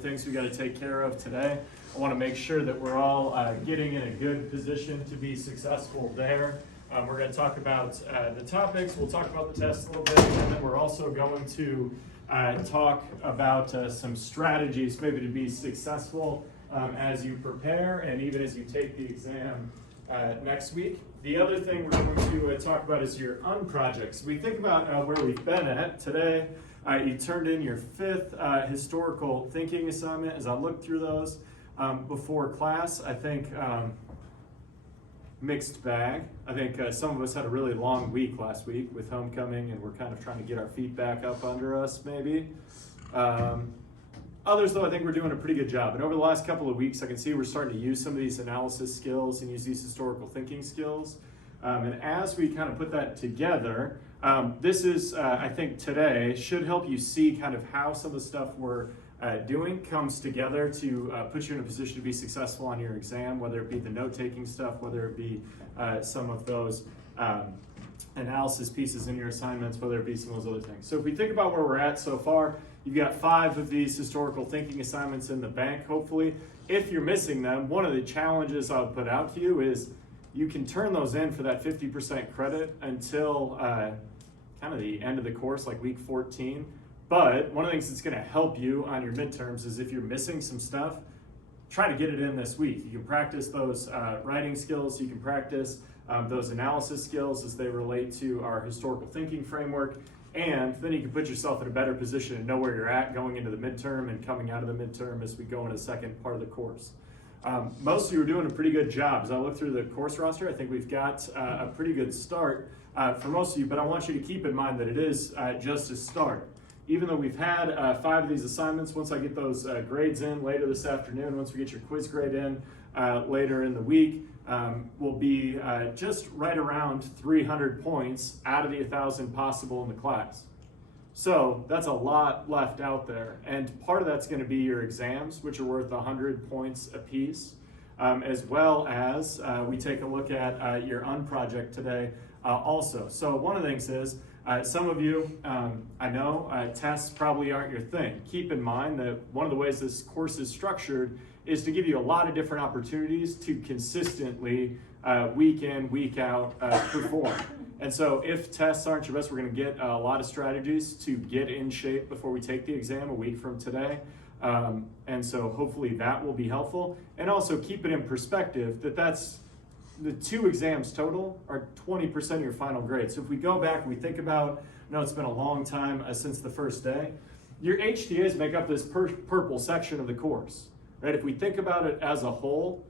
Things we got to take care of today. I want to make sure that we're all getting in a good position to be successful there. We're going to talk about the topics, we'll talk about the test a little bit, and then we're also going to talk about some strategies maybe to be successful as you prepare and even as you take the exam next week. The other thing we're going to talk about is your Unprojects. We think about where we've been at today. You turned in your fifth historical thinking assignment. As I looked through those before class, I think mixed bag. I think some of us had a really long week last week with homecoming, and we're kind of trying to get our feet back up under us maybe. Others, though, I think we're doing a pretty good job. And over the last couple of weeks, I can see we're starting to use some of these analysis skills and use these historical thinking skills. And as we kind of put that together, this is, I think today, should help you see kind of how some of the stuff we're doing comes together to put you in a position to be successful on your exam, whether it be the note-taking stuff, whether it be some of those analysis pieces in your assignments, whether it be some of those other things. So if we think about where we're at so far, you've got 5 of these historical thinking assignments in the bank, hopefully. If you're missing them, one of the challenges I'll put out to you is you can turn those in for that 50% credit until kind of the end of the course, like week 14. But one of the things that's going to help you on your midterms is if you're missing some stuff, try to get it in this week. You can practice those writing skills, you can practice those analysis skills as they relate to our historical thinking framework, and then you can put yourself in a better position and know where you're at going into the midterm and coming out of the midterm as we go into the second part of the course. Most of you are doing a pretty good job. As I look through the course roster, I think we've got a pretty good start for most of you, but I want you to keep in mind that it is just a start. Even though we've had 5 of these assignments, once I get those grades in later this afternoon, once we get your quiz grade in later in the week, we'll be just right around 300 points out of the 1,000 possible in the class. So that's a lot left out there. And part of that's going to be your exams, which are worth 100 points apiece, as well as we take a look at your Unproject today also. So one of the things is, some of you, I know, tests probably aren't your thing. Keep in mind that one of the ways this course is structured is to give you a lot of different opportunities to consistently, week in, week out, perform. And so if tests aren't your best, we're going to get a lot of strategies to get in shape before we take the exam a week from today. And so hopefully that will be helpful. And also keep it in perspective that that's the 2 exams total are 20% of your final grade. So if we go back, we think about, it's been a long time since the first day, your HTAs make up this purple section of the course, right? If we think about it as a whole,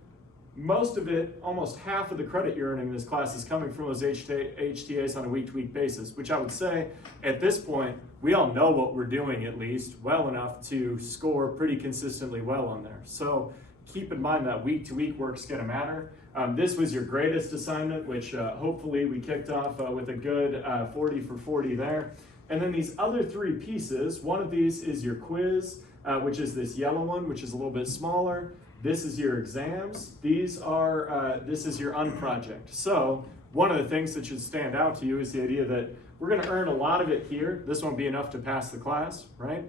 most of it, almost half of the credit you're earning in this class is coming from those HTAs on a week-to-week basis, which I would say at this point, we all know what we're doing at least well enough to score pretty consistently well on there. So keep in mind that week-to-week work's gonna matter. This was your greatest assignment, which hopefully we kicked off with a good 40 for 40 there. And then these other 3 pieces, one of these is your quiz, which is this yellow one, which is a little bit smaller. This is your exams. These are, this is your Unproject. So one of the things that should stand out to you is the idea that we're gonna earn a lot of it here. This won't be enough to pass the class, right?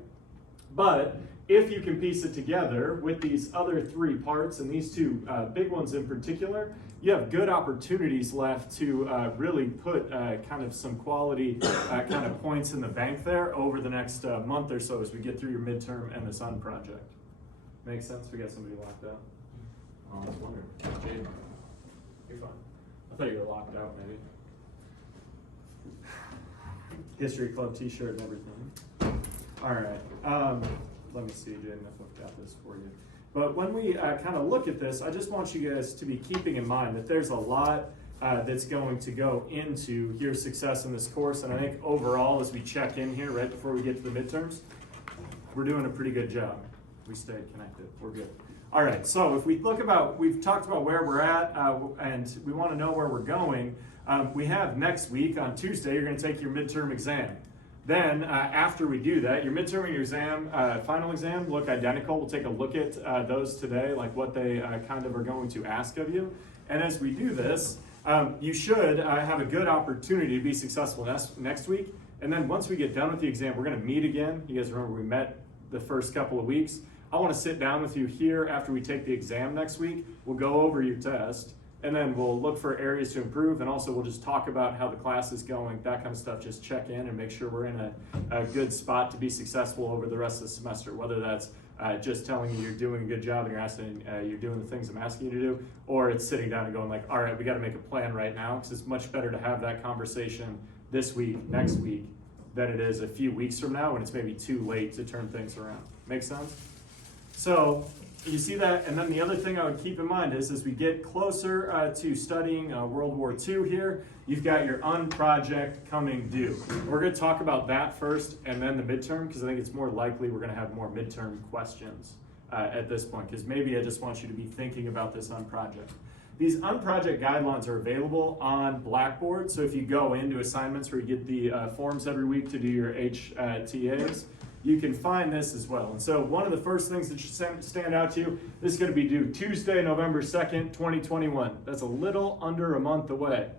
But if you can piece it together with these other 3 parts and these 2 big ones in particular, you have good opportunities left to really put kind of some quality kind of points in the bank there over the next month or so as we get through your midterm and this Unproject. Makes sense? We got somebody locked out. Oh, I was wondering. Jade. You're fine. I thought you were locked out maybe. History Club t-shirt and everything. All right. Let me see, Jaden, if I've got this for you. But when we kind of look at this, I just want you guys to be keeping in mind that there's a lot that's going to go into your success in this course. And I think overall, as we check in here right before we get to the midterms, we're doing a pretty good job. We stayed connected. We're good. All right, so if we look about, we've talked about where we're at, and we want to know where we're going. We have next week on Tuesday, you're going to take your midterm exam. Then after we do that, your midterm and your exam, final exam look identical. We'll take a look at those today, like what they kind of are going to ask of you. And as we do this, you should have a good opportunity to be successful next week. And then once we get done with the exam, we're going to meet again. You guys remember we met the first couple of weeks. I want to sit down with you here after we take the exam next week. We'll go over your test, and then we'll look for areas to improve, and also we'll just talk about how the class is going, that kind of stuff. Just check in and make sure we're in a good spot to be successful over the rest of the semester, whether that's just telling you you're doing a good job and you're doing the things I'm asking you to do, or it's sitting down and going like, all right, we got to make a plan right now, because it's much better to have that conversation this week, next week, than it is a few weeks from now when it's maybe too late to turn things around. Make sense? So you see that, and then the other thing I would keep in mind is as we get closer to studying World War II here, you've got your Unproject coming due. We're going to talk about that first and then the midterm, because I think it's more likely we're going to have more midterm questions at this point, because maybe I just want you to be thinking about this Unproject. These Unproject guidelines are available on Blackboard, so if you go into assignments where you get the forms every week to do your HTAs, you can find this as well. And so one of the first things that should stand out to you, this is going to be due Tuesday, November 2nd, 2021. That's a little under a month away.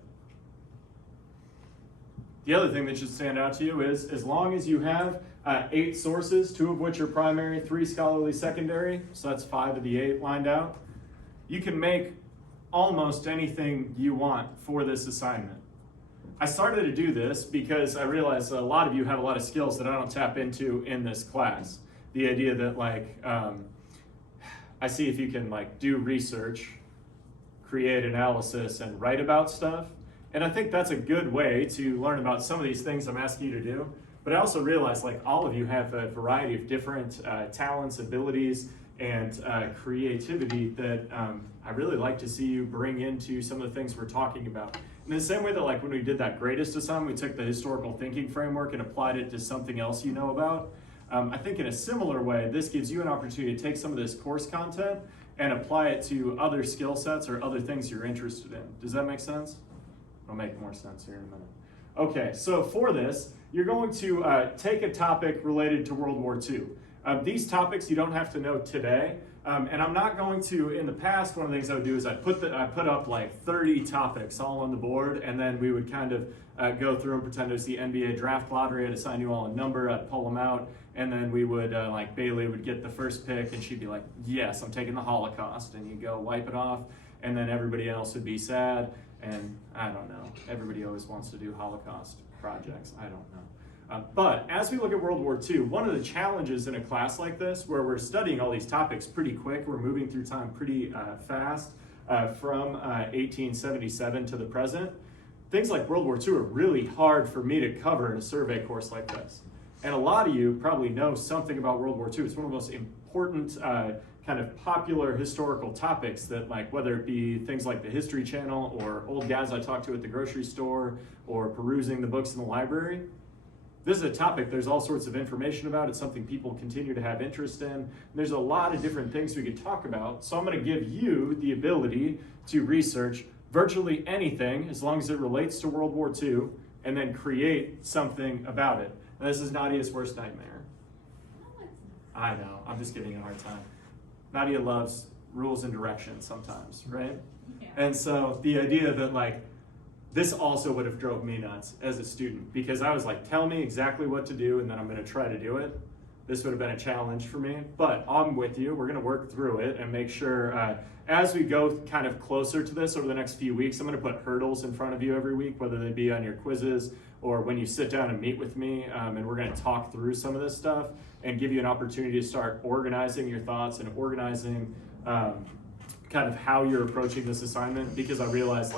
The other thing that should stand out to you is as long as you have 8 sources, 2 of which are primary, 3 scholarly secondary, so that's 5 of the 8 lined out, you can make almost anything you want for this assignment. I started to do this because I realized that a lot of you have a lot of skills that I don't tap into in this class. The idea that I see if you can do research, create analysis, and write about stuff. And I think that's a good way to learn about some of these things I'm asking you to do. But I also realized all of you have a variety of different talents, abilities, and creativity that I really like to see you bring into some of the things we're talking about. In the same way that when we did that greatest assignment, we took the historical thinking framework and applied it to something else you know about. I think in a similar way, this gives you an opportunity to take some of this course content and apply it to other skill sets or other things you're interested in. Does that make sense? It'll make more sense here in a minute. Okay, so for this, you're going to take a topic related to World War II. These topics you don't have to know today, and I'm not going to, in the past, one of the things I would do is I put up 30 topics all on the board, and then we would kind of go through and pretend it was the NBA draft lottery. I'd assign you all a number, I'd pull them out, and then we would, Bailey would get the first pick, and she'd be like, yes, I'm taking the Holocaust, and you go wipe it off, and then everybody else would be sad, and I don't know, everybody always wants to do Holocaust projects, I don't know. But as we look at World War II, one of the challenges in a class like this, where we're studying all these topics pretty quick, we're moving through time pretty fast from 1877 to the present, things like World War II are really hard for me to cover in a survey course like this. And a lot of you probably know something about World War II. It's one of the most important kind of popular historical topics that whether it be things like the History Channel or old guys I talked to at the grocery store or perusing the books in the library. This is a topic there's all sorts of information about. It's something people continue to have interest in. And there's a lot of different things we could talk about. So I'm going to give you the ability to research virtually anything as long as it relates to World War II and then create something about it. And this is Nadia's worst nightmare. I know, I'm just giving you a hard time. Nadia loves rules and directions sometimes, right? Yeah. And so the idea that this also would have drove me nuts as a student, because I was tell me exactly what to do and then I'm going to try to do it. This would have been a challenge for me, but I'm with you. We're going to work through it and make sure as we go kind of closer to this over the next few weeks, I'm going to put hurdles in front of you every week, whether they be on your quizzes or when you sit down and meet with me, and we're going to talk through some of this stuff and give you an opportunity to start organizing your thoughts and organizing kind of how you're approaching this assignment, because I realized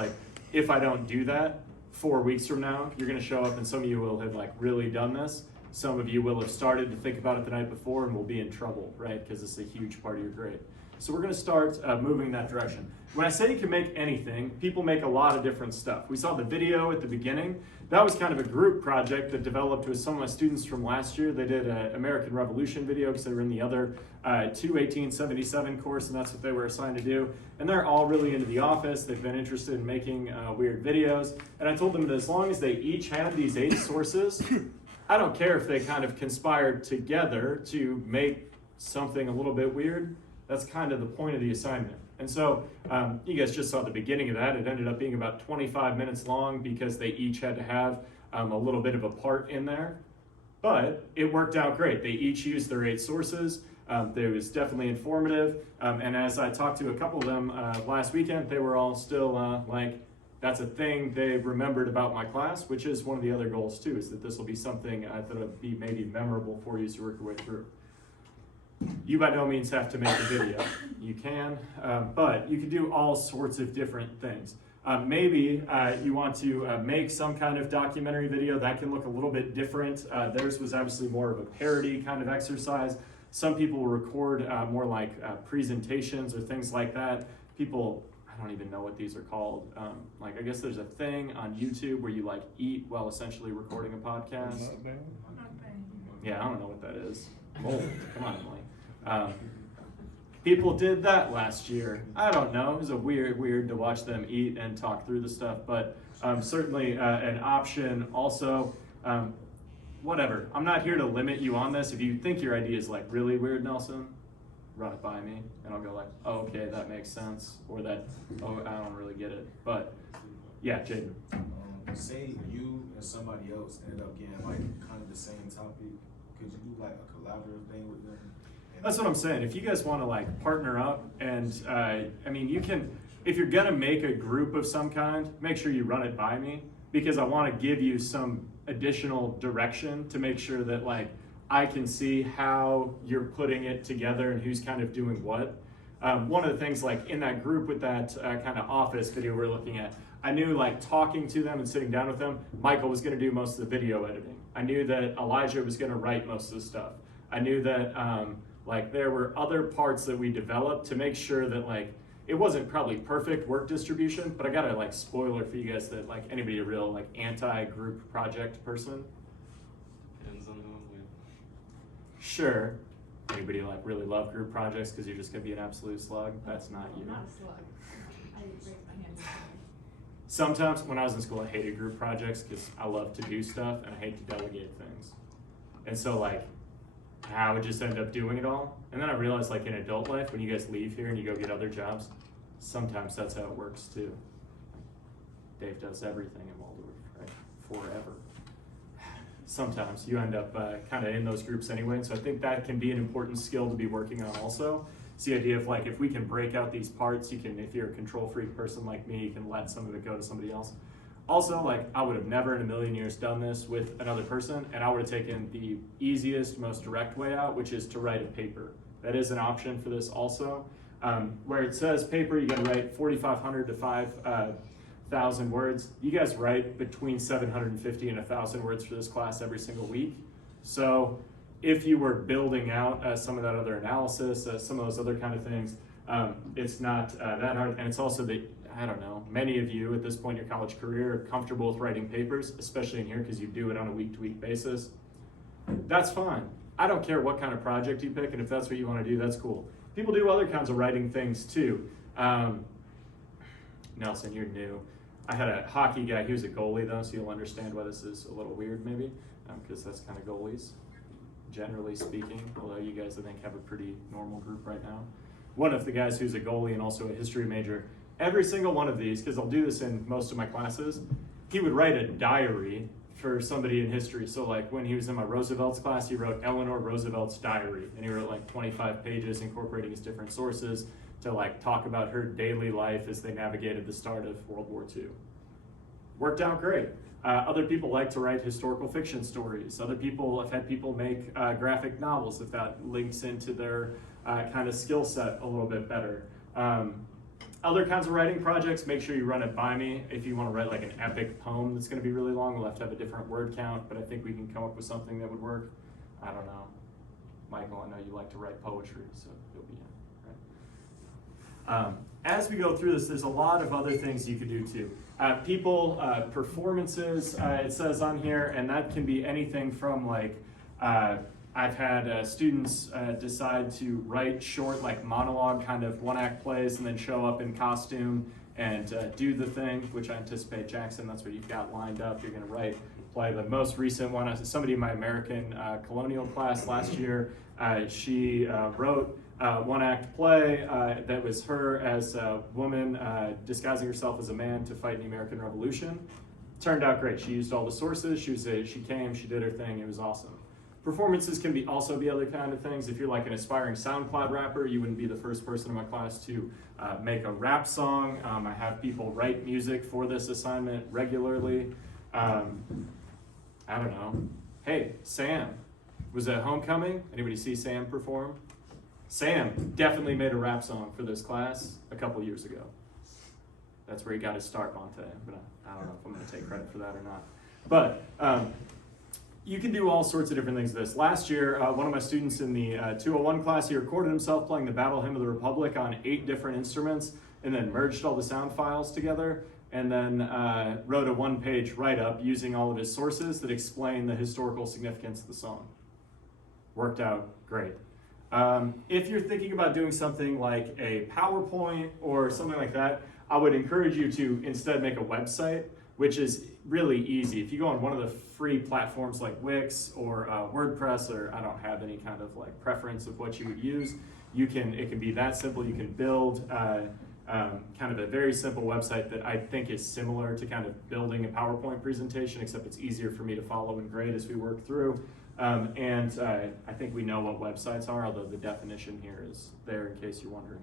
if I don't do that, 4 weeks from now, you're going to show up and some of you will have really done this. Some of you will have started to think about it the night before and will be in trouble, right? Because it's a huge part of your grade. So we're going to start moving in that direction. When I say you can make anything, people make a lot of different stuff. We saw the video at the beginning. That was kind of a group project that developed with some of my students from last year. They did an American Revolution video because they were in the other 1877 course, and that's what they were assigned to do. And they're all really into The Office. They've been interested in making weird videos. And I told them that as long as they each had these 8 sources, I don't care if they kind of conspired together to make something a little bit weird. That's kind of the point of the assignment. And so you guys just saw the beginning of that. It ended up being about 25 minutes long because they each had to have a little bit of a part in there. But it worked out great. They each used their 8 sources. It was definitely informative, and as I talked to a couple of them last weekend, they were all still like, that's a thing they remembered about my class, which is one of the other goals too, is that this will be something that will be maybe memorable for you as you work your way through. You by no means have to make a video. You can, but you can do all sorts of different things. Maybe you want to make some kind of documentary video that can look a little bit different. Theirs was obviously more of a parody kind of exercise. Some people will record more like presentations or things like that. People, I don't even know what these are called. Like I guess there's a thing on YouTube where you like eat while essentially recording a podcast. Yeah, I don't know what that is. Mold, come on, Emily. People did that last year. I don't know. It was a weird to watch them eat and talk through the stuff, but certainly an option. Also, whatever. I'm not here to limit you on this. If you think your idea is like really weird, Nelson, run it by me, and I'll go like, oh, okay, that makes sense, or that, oh, I don't really get it. But yeah, Jaden. Say you and somebody else ended up getting like kind of the same topic. Could you do like a collaborative thing with them? That's what I'm saying. If you guys want to like partner up, and I mean, you can, if you're gonna make a group of some kind, make sure you run it by me, because I want to give you some additional direction to make sure that like I can see how you're putting it together and who's kind of doing what. One of the things like in that group with that kind of office video we're looking at, I knew like talking to them and sitting down with them, Michael was going to do most of the video editing. I knew that Elijah was going to write most of the stuff. I knew that like there were other parts that we developed to make sure that like it wasn't probably perfect work distribution, but I got a like spoiler for you guys that like anybody a real like anti-group project person? Depends on who I'm with. Sure. Anybody like really love group projects because you're just gonna be an absolute slug? That's not you. Not a slug. I didn't raise my hand. Sometimes when I was in school, I hated group projects because I love to do stuff and I hate to delegate things. And so like, I would just end up doing it all. And then I realized like in adult life, when you guys leave here and you go get other jobs, sometimes that's how it works too. Dave does everything in Waldorf, right? Forever. Sometimes you end up kind of in those groups anyway. And so I think that can be an important skill to be working on also. It's the idea of like, if we can break out these parts, you can, if you're a control freak person like me, you can let some of it go to somebody else. Also, like, I would have never in a million years done this with another person, and I would have taken the easiest, most direct way out, which is to write a paper. That is an option for this also. Where it says paper, you gotta write 4,500 to 5,000 words. You guys write between 750 and 1,000 words for this class every single week. So if you were building out some of that other analysis, some of those other kind of things, it's not that hard, and it's also the, I don't know, many of you at this point in your college career are comfortable with writing papers, especially in here because you do it on a week-to-week basis. That's fine. I don't care what kind of project you pick, and if that's what you want to do, that's cool. People do other kinds of writing things too. Nelson, you're new. I had a hockey guy, he was a goalie though, so you'll understand why this is a little weird maybe, because that's kind of goalies, generally speaking, although you guys I think have a pretty normal group right now. One of the guys who's a goalie and also a history major, every single one of these, because I'll do this in most of my classes, he would write a diary for somebody in history. So like when he was in my Roosevelt's class, he wrote Eleanor Roosevelt's diary, and he wrote like 25 pages incorporating his different sources to like talk about her daily life as they navigated the start of World War II. Worked out great. Other people like to write historical fiction stories. Other people, I've had people make graphic novels if that links into their kind of skill set a little bit better. Other kinds of writing projects, make sure you run it by me. If you want to write like an epic poem that's going to be really long, we'll have to have a different word count, but I think we can come up with something that would work. I don't know. Michael, I know you like to write poetry, so you'll be in, right? As we go through this, there's a lot of other things you could do too. People, performances, it says on here, and that can be anything from like, I've had students decide to write short, like monologue kind of one-act plays and then show up in costume and do the thing, which I anticipate, Jackson, that's what you've got lined up. You're gonna play the most recent one. Somebody in my American colonial class last year, she wrote a one-act play that was her as a woman disguising herself as a man to fight in the American Revolution. Turned out great. She used all the sources. She came, she did her thing. It was awesome. Performances can also be other kind of things. If you're like an aspiring SoundCloud rapper, you wouldn't be the first person in my class to make a rap song. I have people write music for this assignment regularly. I don't know. Hey, Sam was at homecoming. Anybody see Sam perform? Sam definitely made a rap song for this class a couple years ago. That's where he got his start, Monte. But I don't know if I'm going to take credit for that or not. But you can do all sorts of different things with this. Last year, one of my students in the 201 class, he recorded himself playing the Battle Hymn of the Republic on 8 different instruments and then merged all the sound files together and then wrote a 1-page write-up using all of his sources that explain the historical significance of the song. Worked out great. If you're thinking about doing something like a PowerPoint or something like that, I would encourage you to instead make a website, which is really easy. If you go on one of the free platforms like Wix or WordPress, or I don't have any kind of like preference of what you would use, it can be that simple. You can build kind of a very simple website that I think is similar to kind of building a PowerPoint presentation, except it's easier for me to follow and grade as we work through. I think we know what websites are, although the definition here is there in case you're wondering.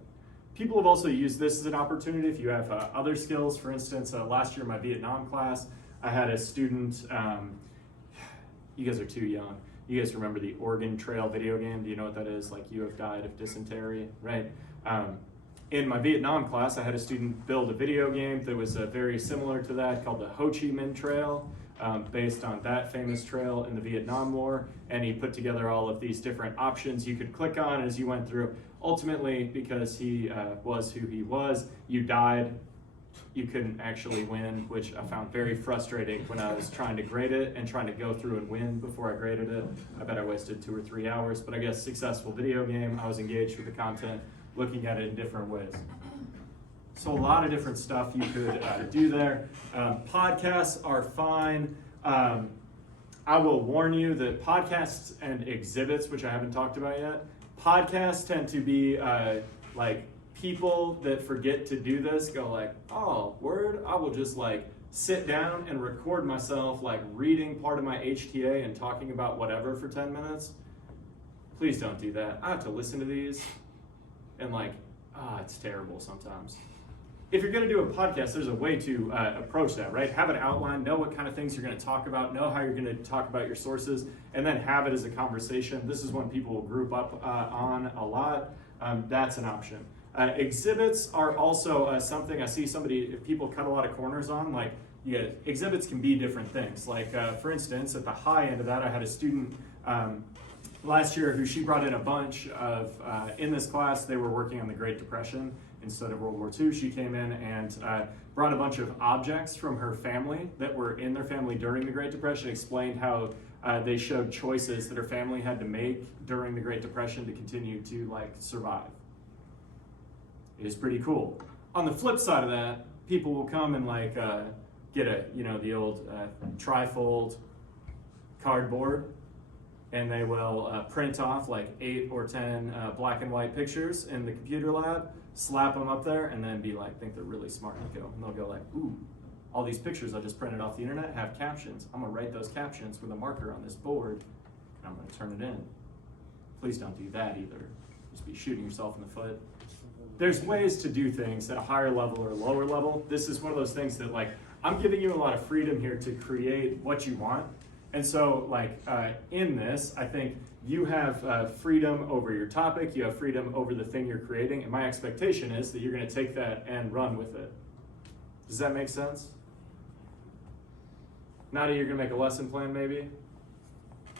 People have also used this as an opportunity if you have other skills. For instance, last year in my Vietnam class, I had a student, you guys are too young. You guys remember the Oregon Trail video game? Do you know what that is? Like, you have died of dysentery, right? In my Vietnam class, I had a student build a video game that was very similar to that called the Ho Chi Minh Trail. Based on that famous trail in the Vietnam War, and he put together all of these different options you could click on as you went through. Ultimately, because he was who he was, you died. You couldn't actually win, which I found very frustrating when I was trying to grade it and trying to go through and win before I graded it. I bet I wasted 2 or 3 hours, but I guess successful video game. I was engaged with the content, looking at it in different ways. So a lot of different stuff you could do there. Podcasts are fine. I will warn you that podcasts and exhibits, which I haven't talked about yet, podcasts tend to be like people that forget to do this go like, oh, word, I will just like sit down and record myself like reading part of my HTA and talking about whatever for 10 minutes. Please don't do that. I have to listen to these and like, it's terrible sometimes. If you're going to do a podcast, there's a way to approach that, right? Have an outline, know what kind of things you're going to talk about, know how you're going to talk about your sources, and then have it as a conversation. This is one people will group up on a lot. That's an option. Exhibits are also something I see people cut a lot of corners on. Like, exhibits can be different things. Like, for instance, at the high end of that, I had a student last year who she brought in a bunch of, in this class, they were working on the Great Depression instead of World War II. She came in and brought a bunch of objects from her family that were in their family during the Great Depression, explained how they showed choices that her family had to make during the Great Depression to continue to like survive. It is pretty cool. On the flip side of that, people will come and like get the old trifold cardboard, and they will print off like 8 or 10 black and white pictures in the computer lab, slap them up there, and then be like, think they're really smart and they'll go like, ooh, all these pictures I just printed off the internet have captions. I'm gonna write those captions with a marker on this board, and I'm gonna turn it in. Please don't do that either. Just be shooting yourself in the foot. There's ways to do things at a higher level or a lower level. This is one of those things that like, I'm giving you a lot of freedom here to create what you want. And so like in this, I think you have freedom over your topic, you have freedom over the thing you're creating, and my expectation is that you're gonna take that and run with it. Does that make sense? Nadia, you're gonna make a lesson plan maybe?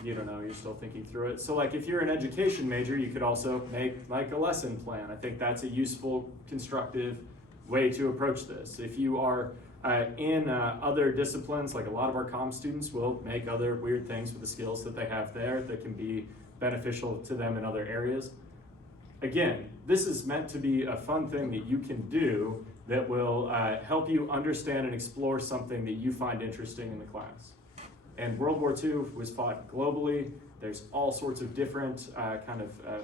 You don't know, you're still thinking through it. So like if you're an education major, you could also make like a lesson plan. I think that's a useful, constructive way to approach this. If you are in other disciplines, like a lot of our comm students will make other weird things with the skills that they have there that can be beneficial to them in other areas. Again, this is meant to be a fun thing that you can do that will help you understand and explore something that you find interesting in the class. And World War II was fought globally. There's all sorts of different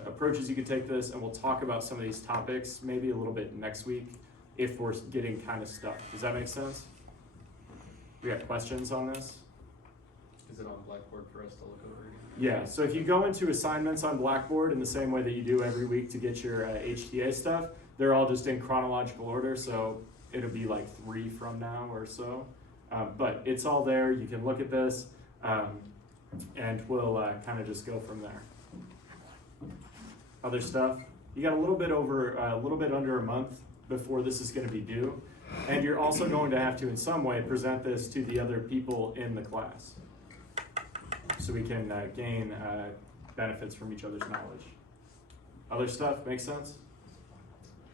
approaches you could take this, and we'll talk about some of these topics maybe a little bit next week if we're getting kind of stuck. Does that make sense? We got questions on this? Is it on Blackboard for us to look over again? Yeah, so if you go into assignments on Blackboard in the same way that you do every week to get your HTA stuff, they're all just in chronological order, so it'll be like 3 from now or so. But it's all there, you can look at this, and we'll kind of just go from there. Other stuff, you got a little bit under a month before this is going to be due, and you're also going to have to in some way present this to the other people in the class so we can gain benefits from each other's knowledge. Other stuff, make sense?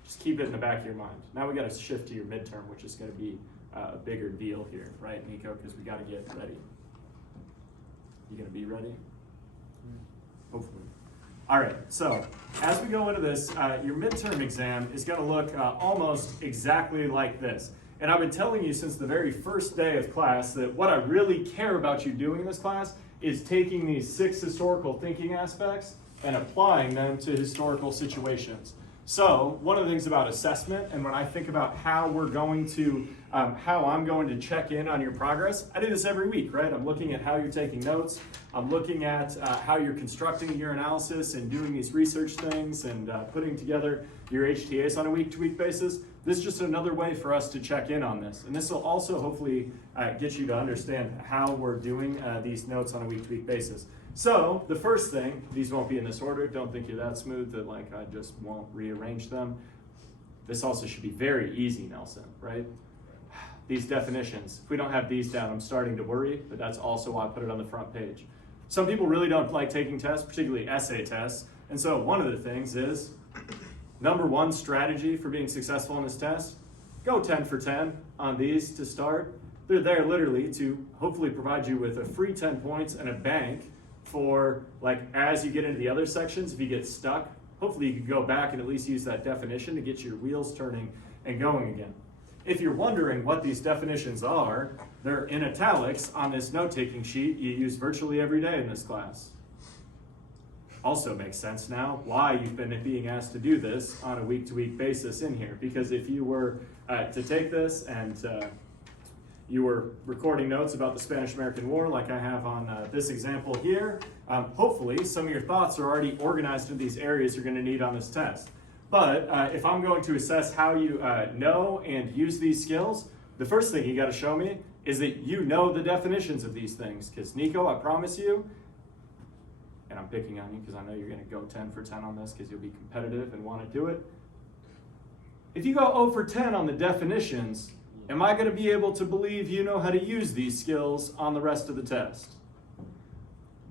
Just keep it in the back of your mind. Now we got to shift to your midterm, which is going to be a bigger deal here, right, Nico? Because we got to get ready. You going to be ready? Hopefully. All right, so as we go into this, your midterm exam is going to look almost exactly like this. And I've been telling you since the very first day of class that what I really care about you doing in this class is taking these 6 historical thinking aspects and applying them to historical situations. So one of the things about assessment, and when I think about how we're going to, how I'm going to check in on your progress, I do this every week, right? I'm looking at how you're taking notes. I'm looking at how you're constructing your analysis and doing these research things and putting together your HTAs on a week-to-week basis. This is just another way for us to check in on this. And this will also hopefully get you to understand how we're doing these notes on a week-to-week basis. So the first thing, these won't be in this order. Don't think you're that smooth that like I just won't rearrange them. This also should be very easy, Nelson, right? These definitions, if we don't have these down, I'm starting to worry, but that's also why I put it on the front page. Some people really don't like taking tests, particularly essay tests. And so one of the things is, number 1 strategy for being successful in this test, go 10 for 10 on these to start. They're there literally to hopefully provide you with a free 10 points and a bank for like as you get into the other sections, if you get stuck, hopefully you can go back and at least use that definition to get your wheels turning and going again. If you're wondering what these definitions are, they're in italics on this note-taking sheet you use virtually every day in this class. Also makes sense now why you've been being asked to do this on a week-to-week basis in here. Because if you were to take this and you were recording notes about the Spanish-American War like I have on this example here, hopefully some of your thoughts are already organized in these areas you're going to need on this test. But if I'm going to assess how you know and use these skills, the first thing you got to show me is that you know the definitions of these things. Because Nico, I promise you, and I'm picking on you because I know you're going to go 10 for 10 on this because you'll be competitive and want to do it. If you go 0 for 10 on the definitions, am I going to be able to believe you know how to use these skills on the rest of the test?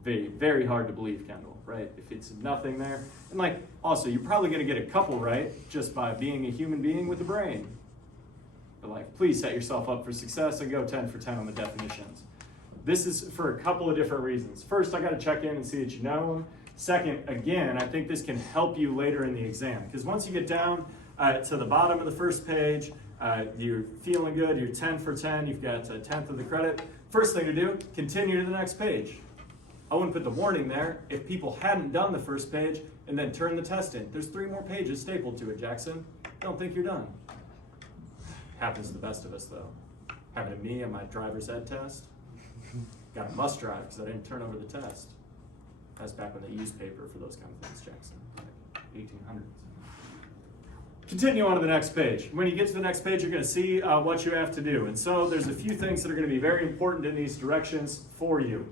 Very, very hard to believe, Kendall, right? If it's nothing there. And like, also, you're probably going to get a couple right just by being a human being with a brain. But like, please set yourself up for success and go 10 for 10 on the definitions. This is for a couple of different reasons. First, I got to check in and see that you know them. Second, again, I think this can help you later in the exam. Because once you get down to the bottom of the first page, you're feeling good, you're 10 for 10, you've got a tenth of the credit. First thing to do, continue to the next page. I wouldn't put the warning there if people hadn't done the first page and then turn the test in. There's 3 more pages stapled to it, Jackson. Don't think you're done. Happens to the best of us, though. Happened to me on my driver's ed test. Got a must drive because I didn't turn over the test. That's back when they used paper for those kind of things, Jackson, like 1800s. Continue on to the next page. When you get to the next page, you're going to see what you have to do. And so there's a few things that are going to be very important in these directions for you.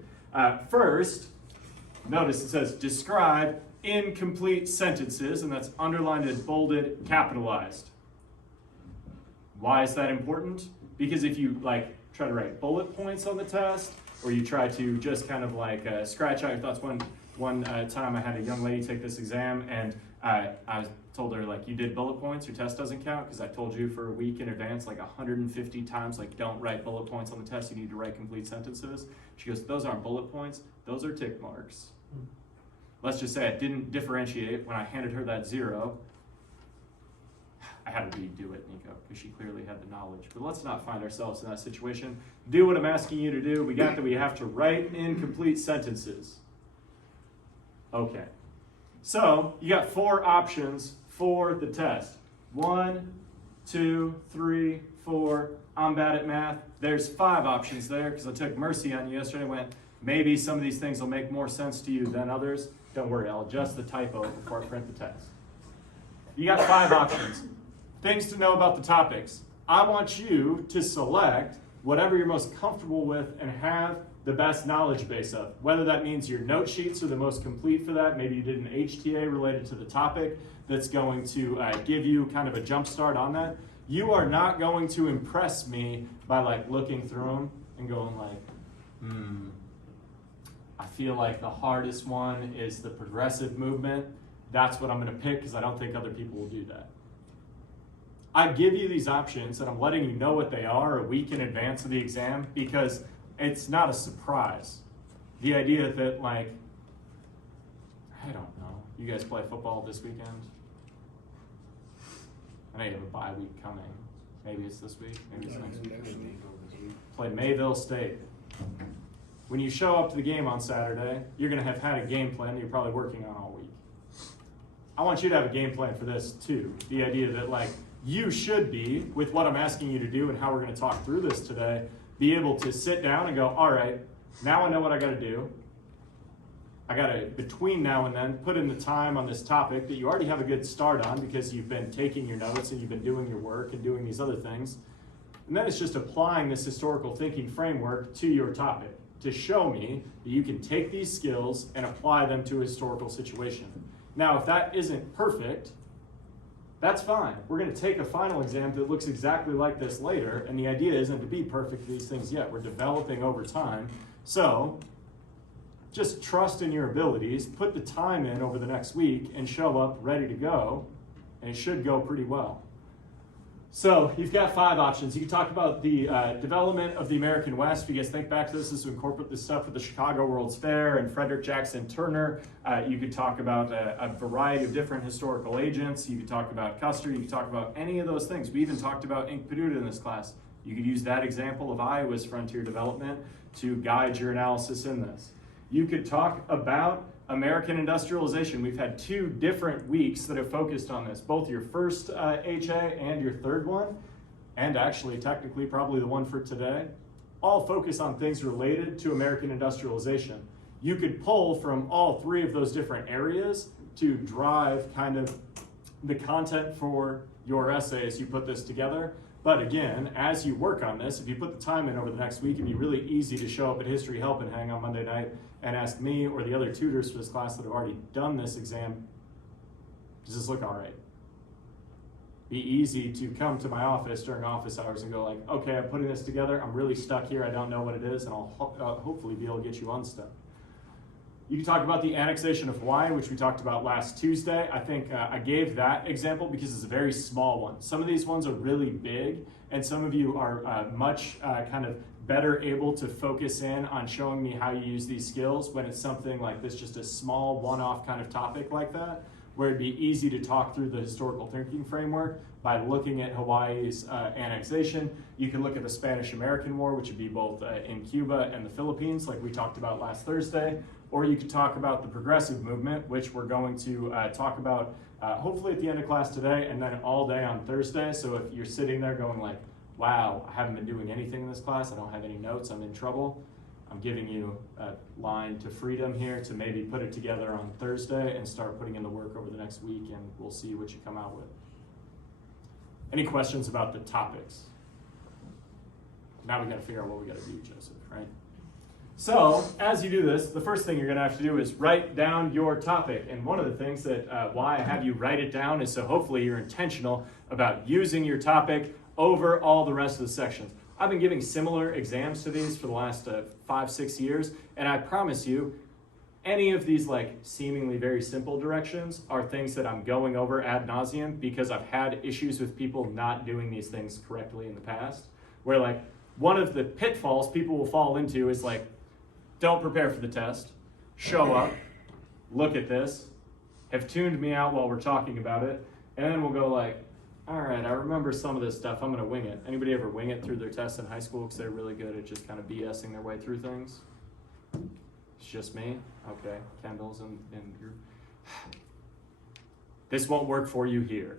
First, notice it says describe incomplete sentences, and that's underlined and bolded, capitalized. Why is that important? Because if you like try to write bullet points on the test, or you try to just kind of like scratch out your thoughts. One time I had a young lady take this exam, and I told her, like, you did bullet points, your test doesn't count, because I told you for a week in advance, like 150 times, like, don't write bullet points on the test, you need to write complete sentences. She goes, those aren't bullet points, those are tick marks. Let's just say I didn't differentiate when I handed her that 0. I had to redo it, Nico, because she clearly had the knowledge. But let's not find ourselves in that situation. Do what I'm asking you to do. We got that we have to write incomplete sentences. Okay. So you got 4 options for the test. 1, 2, 3, 4. I'm bad at math. There's 5 options there because I took mercy on you yesterday and went, Maybe some of these things will make more sense to you than others. Don't worry, I'll adjust the typo before I print the text. You got 5 options. Things to know about the topics. I want you to select whatever you're most comfortable with and have the best knowledge base of. Whether that means your note sheets are the most complete for that, maybe you did an HTA related to the topic that's going to give you kind of a jump start on that. You are not going to impress me by like looking through them and going like, I feel like the hardest one is the progressive movement. That's what I'm going to pick because I don't think other people will do that. I give you these options and I'm letting you know what they are a week in advance of the exam because it's not a surprise. The idea that like, I don't know, you guys play football this weekend? I know you have a bye week coming. Maybe it's this week, maybe it's next week. Play Mayville State. When you show up to the game on Saturday, you're gonna have had a game plan that you're probably working on all week. I want you to have a game plan for this too. The idea that like, you should be, with what I'm asking you to do and how we're gonna talk through this today, be able to sit down and go, all right, now I know what I gotta do. I gotta, between now and then, put in the time on this topic that you already have a good start on because you've been taking your notes and you've been doing your work and doing these other things. And then it's just applying this historical thinking framework to your topic to show me that you can take these skills and apply them to a historical situation. Now, if that isn't perfect, that's fine. We're going to take a final exam that looks exactly like this later, and the idea isn't to be perfect for these things yet. We're developing over time. So just trust in your abilities, put the time in over the next week, and show up ready to go, and it should go pretty well. So you've got 5 options. You can talk about the development of the American West. If you guys think back to this is to incorporate this stuff with the Chicago World's Fair and Frederick Jackson Turner. You could talk about a variety of different historical agents. You could talk about Custer. You could talk about any of those things. We even talked about Inc-Paduta in this class. You could use that example of Iowa's frontier development to guide your analysis in this. You could talk about American industrialization. We've had 2 different weeks that have focused on this, both your first HA and your third one, and actually technically probably the one for today, all focus on things related to American industrialization. You could pull from all 3 of those different areas to drive kind of the content for your essay as you put this together. But again, as you work on this, if you put the time in over the next week, it'd be really easy to show up at History Help and Hang on Monday night and ask me or the other tutors for this class that have already done this exam, does this look all right? Be easy to come to my office during office hours and go like, okay, I'm putting this together, I'm really stuck here, I don't know what it is, and I'll hopefully be able to get you unstuck. You can talk about the annexation of Hawaii, which we talked about last Tuesday. I think I gave that example because it's a very small one. Some of these ones are really big, and some of you are much kind of better able to focus in on showing me how you use these skills when it's something like this, just a small one-off kind of topic like that, where it'd be easy to talk through the historical thinking framework by looking at Hawaii's annexation. You can look at the Spanish-American War, which would be both in Cuba and the Philippines, like we talked about last Thursday. Or you could talk about the progressive movement, which we're going to talk about hopefully at the end of class today and then all day on Thursday. So if you're sitting there going like, wow, I haven't been doing anything in this class, I don't have any notes, I'm in trouble, I'm giving you a line to freedom here to maybe put it together on Thursday and start putting in the work over the next week, and we'll see what you come out with. Any questions about the topics? Now we got to figure out what we got to do, Joseph, right? So as you do this, the first thing you're going to have to do is write down your topic. And one of the things that why I have you write it down is so hopefully you're intentional about using your topic over all the rest of the sections. I've been giving similar exams to these for the last 5-6 years, and I promise you, any of these like seemingly very simple directions are things that I'm going over ad nauseum because I've had issues with people not doing these things correctly in the past, where like one of the pitfalls people will fall into is like, don't prepare for the test, show up, look at this, have tuned me out while we're talking about it, and then we'll go like, all right, I remember some of this stuff, I'm gonna wing it. Anybody ever wing it through their tests in high school because they're really good at just kind of BSing their way through things? It's just me? Okay, Kendall's in your... This won't work for you here.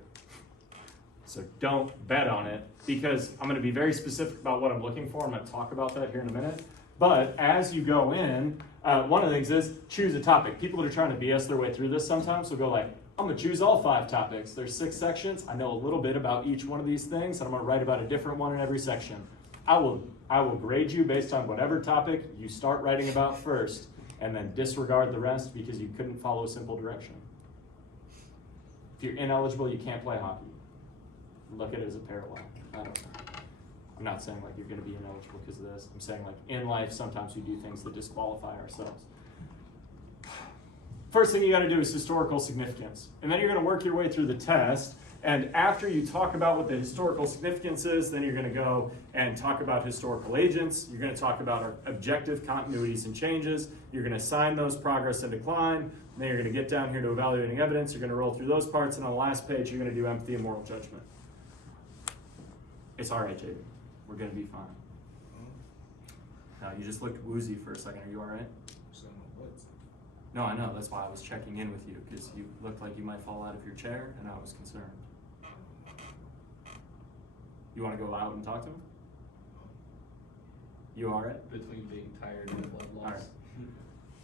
So don't bet on it, because I'm gonna be very specific about what I'm looking for. I'm gonna talk about that here in a minute. But as you go in, one of the things is choose a topic. People that are trying to BS their way through this sometimes will go like, I'm gonna choose all 5 topics. There's 6 sections. I know a little bit about each one of these things, and I'm gonna write about a different one in every section. I will grade you based on whatever topic you start writing about first, and then disregard the rest because you couldn't follow a simple direction. If you're ineligible, you can't play hockey. Look at it as a parallel. I don't know. I'm not saying like you're gonna be ineligible because of this. I'm saying like in life, sometimes we do things that disqualify ourselves. First thing you gotta do is historical significance. And then you're gonna work your way through the test. And after you talk about what the historical significance is, then you're gonna go and talk about historical agents. You're gonna talk about our objective continuities and changes. You're gonna assign those progress and decline. And then you're gonna get down here to evaluating evidence. You're gonna roll through those parts. And on the last page, you're gonna do empathy and moral judgment. It's all right, JB. We're gonna be fine. Now, you just looked woozy for a second. Are you all right? So, what? No, I know. That's why I was checking in with you, because you looked like you might fall out of your chair, and I was concerned. You want to go out and talk to him? You all right? Between being tired and blood loss. All right.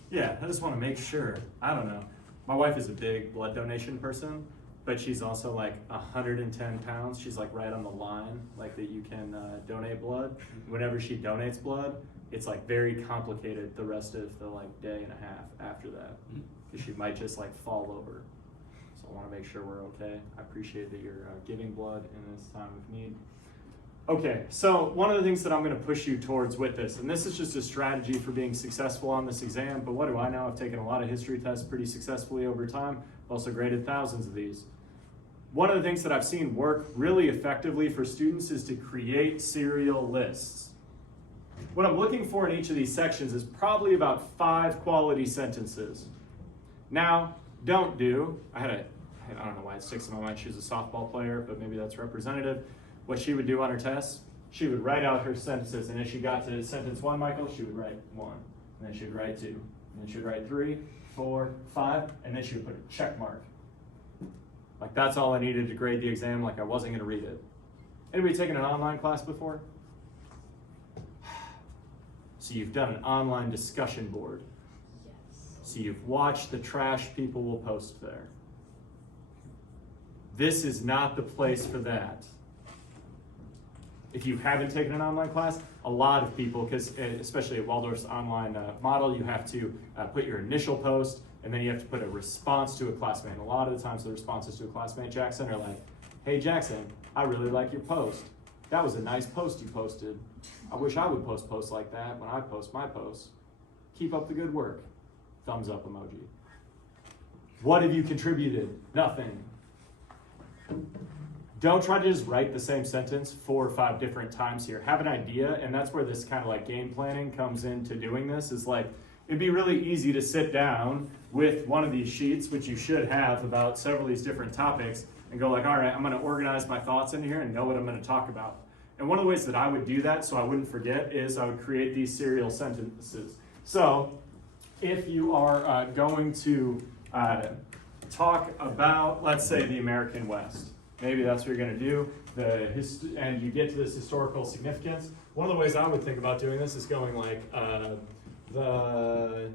Yeah, I just want to make sure. I don't know. My wife is a big blood donation person, but she's also like 110 pounds. She's like right on the line, like that you can donate blood. Whenever she donates blood, it's like very complicated the rest of the like day and a half after that, because she might just like fall over. So I want to make sure we're okay. I appreciate that you're giving blood in this time of need. Okay, so one of the things that I'm going to push you towards with this, and this is just a strategy for being successful on this exam, but what do I know? I've taken a lot of history tests pretty successfully over time. I've also graded thousands of these. One of the things that I've seen work really effectively for students is to create serial lists. What I'm looking for in each of these sections is probably about 5 quality sentences. Now, don't do, I don't know why it sticks in my mind, she was a softball player, but maybe that's representative. What she would do on her tests, she would write out her sentences, and if she got to sentence 1, Michael, she would write 1, and then she would write 2, and then she would write 3, 4, 5, and then she would put a check mark. Like that's all I needed to grade the exam, like I wasn't gonna read it. Anybody taken an online class before? So you've done an online discussion board. Yes. So you've watched the trash people will post there. This is not the place for that. If you haven't taken an online class, a lot of people, because especially at Waldorf's online model, you have to put your initial post, and then you have to put a response to a classmate. And a lot of the times the responses to a classmate, Jackson, are like, hey Jackson, I really like your post. That was a nice post you posted. I wish I would post posts like that when I post my posts. Keep up the good work. Thumbs up emoji. What have you contributed? Nothing. Don't try to just write the same sentence 4 or 5 different times here. Have an idea, and that's where this kind of like game planning comes into doing this, is like, it'd be really easy to sit down with one of these sheets, which you should have about several of these different topics, and go like, all right, I'm gonna organize my thoughts into here and know what I'm gonna talk about. And one of the ways that I would do that so I wouldn't forget is I would create these serial sentences. So if you are going to talk about, let's say, the American West, maybe that's what you're going to do, and you get to this historical significance. One of the ways I would think about doing this is going like, the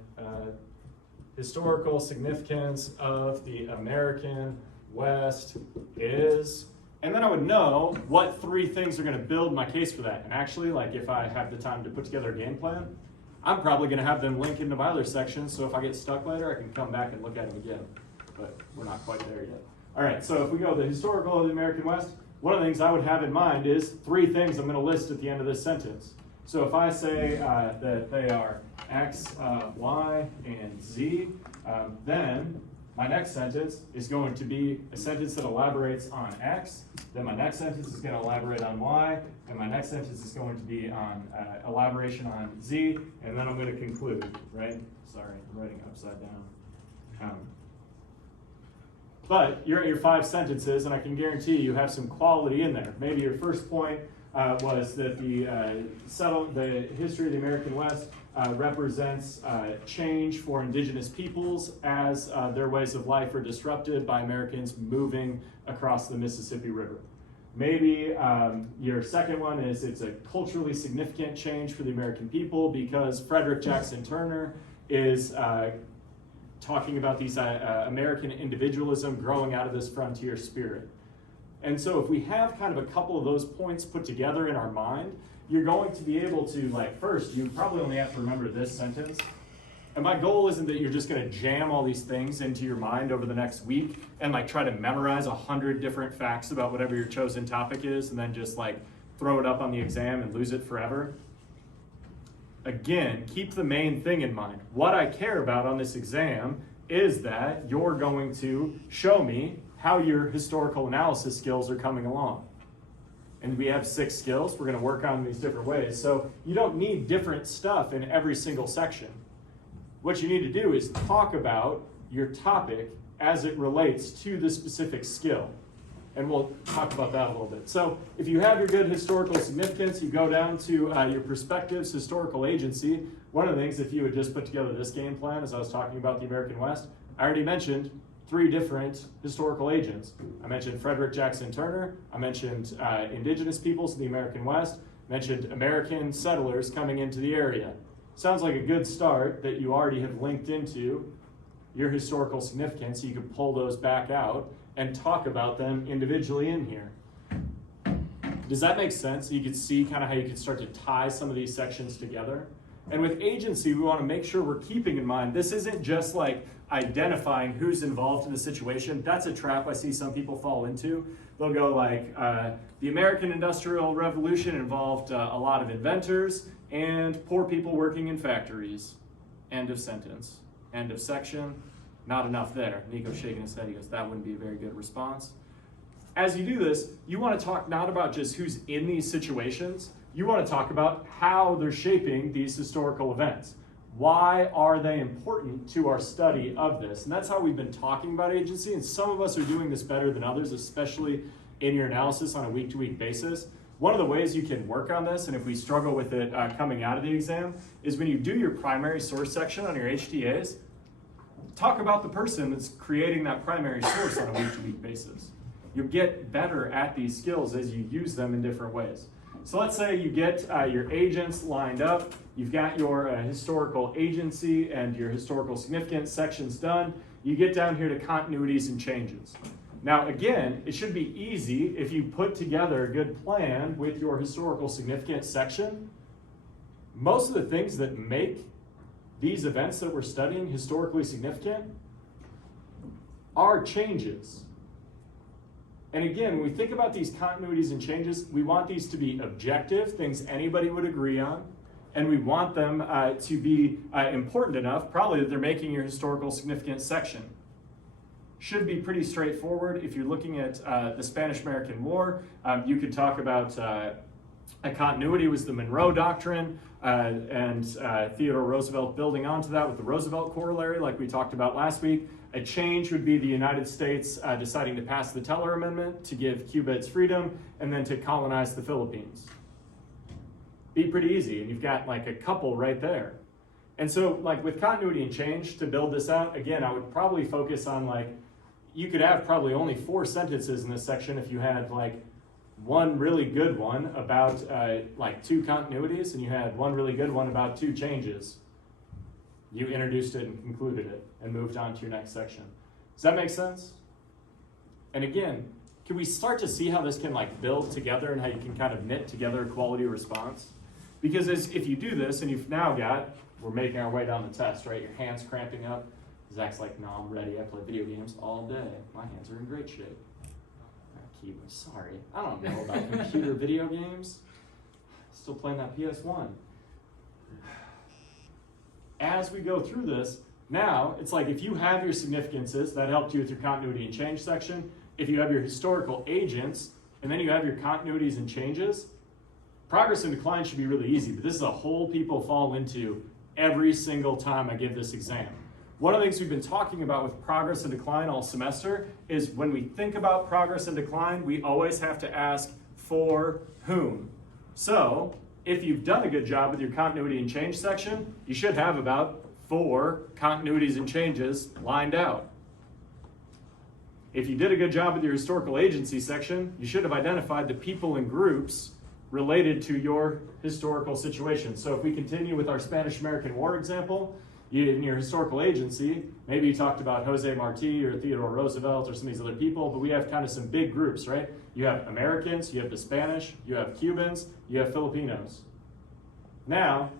historical significance of the American West is, and then I would know what 3 things are going to build my case for that. And actually, like if I have the time to put together a game plan, I'm probably going to have them link into my other sections, so if I get stuck later, I can come back and look at them again. But we're not quite there yet. All right, so if we go the historical of the American West, one of the things I would have in mind is 3 things I'm going to list at the end of this sentence. So if I say that they are X, Y, and Z, then my next sentence is going to be a sentence that elaborates on X, then my next sentence is going to elaborate on Y, and my next sentence is going to be on elaboration on Z, and then I'm going to conclude, right? Sorry, I'm writing upside down. But you're at your 5 sentences, and I can guarantee you have some quality in there. Maybe your first point was that the history of the American West represents change for indigenous peoples as their ways of life are disrupted by Americans moving across the Mississippi River. Maybe your second one is it's a culturally significant change for the American people because Frederick Jackson Turner is talking about these American individualism growing out of this frontier spirit. And so if we have kind of a couple of those points put together in our mind, you're going to be able to, like, first, you probably only have to remember this sentence. And my goal isn't that you're just going to jam all these things into your mind over the next week and like try to memorize 100 different facts about whatever your chosen topic is and then just like throw it up on the exam and lose it forever. Again, keep the main thing in mind. What I care about on this exam is that you're going to show me how your historical analysis skills are coming along. And we have 6 skills. We're going to work on these different ways. So you don't need different stuff in every single section. What you need to do is talk about your topic as it relates to the specific skill. And we'll talk about that a little bit. So if you have your good historical significance, you go down to your perspectives, historical agency. One of the things, if you had just put together this game plan, as I was talking about the American West, I already mentioned 3 different historical agents. I mentioned Frederick Jackson Turner. I mentioned indigenous peoples in the American West. Mentioned American settlers coming into the area. Sounds like a good start that you already have linked into your historical significance. So you can pull those back out and talk about them individually in here. Does that make sense? You could see kind of how you could start to tie some of these sections together. And with agency, we want to make sure we're keeping in mind, this isn't just like identifying who's involved in the situation. That's a trap I see some people fall into. They'll go like, the American Industrial Revolution involved a lot of inventors and poor people working in factories. End of sentence. End of section. Not enough there. Nico's shaking his head. He goes, that wouldn't be a very good response. As you do this, you want to talk not about just who's in these situations. You want to talk about how they're shaping these historical events. Why are they important to our study of this? And that's how we've been talking about agency. And some of us are doing this better than others, especially in your analysis on a week-to-week basis. One of the ways you can work on this, and if we struggle with it coming out of the exam, is when you do your primary source section on your HTAs, talk about the person that's creating that primary source on a week-to-week basis. You'll get better at these skills as you use them in different ways. So let's say you get your agents lined up, you've got your historical agency and your historical significance sections done, you get down here to continuities and changes. Now again, it should be easy if you put together a good plan with your historical significance section. Most of the things that make these events that we're studying historically significant are changes. And again, when we think about these continuities and changes, we want these to be objective, things anybody would agree on, and we want them to be important enough, probably that they're making your historical significance section. Should be pretty straightforward. If you're looking at the Spanish-American War, you could talk about a continuity was the Monroe Doctrine, and Theodore Roosevelt building onto that with the Roosevelt Corollary, like we talked about last week. A change would be the United States deciding to pass the Teller Amendment to give Cuba its freedom and then to colonize the Philippines. Be pretty easy, and you've got like a couple right there. And so like with continuity and change, to build this out, again, I would probably focus on like, you could have probably only 4 sentences in this section if you had like one really good one about like 2 continuities, and you had one really good one about 2 changes. You introduced it and concluded it and moved on to your next section. Does that make sense? And again, can we start to see how this can like build together and how you can kind of knit together a quality response? Because if you do this and you've now got, we're making our way down the test, right? Your hands cramping up. Zach's like, no, I'm ready. I play video games all day. My hands are in great shape. Keyboard, sorry. I don't know about computer video games. Still playing that PS1. As we go through this, now it's like if you have your significances, that helped you with your continuity and change section. If you have your historical agents, and then you have your continuities and changes, progress and decline should be really easy, but this is a hole people fall into every single time I give this exam. One of the things we've been talking about with progress and decline all semester is when we think about progress and decline, we always have to ask for whom. So if you've done a good job with your continuity and change section, you should have about 4 continuities and changes lined out. if you did a good job with your historical agency section, you should have identified the people and groups related to your historical situation. So if we continue with our Spanish-American War example, in your historical agency, maybe you talked about Jose Marti or Theodore Roosevelt or some of these other people, but we have kind of some big groups, right? You have Americans, you have the Spanish, you have Cubans, you have Filipinos. Now,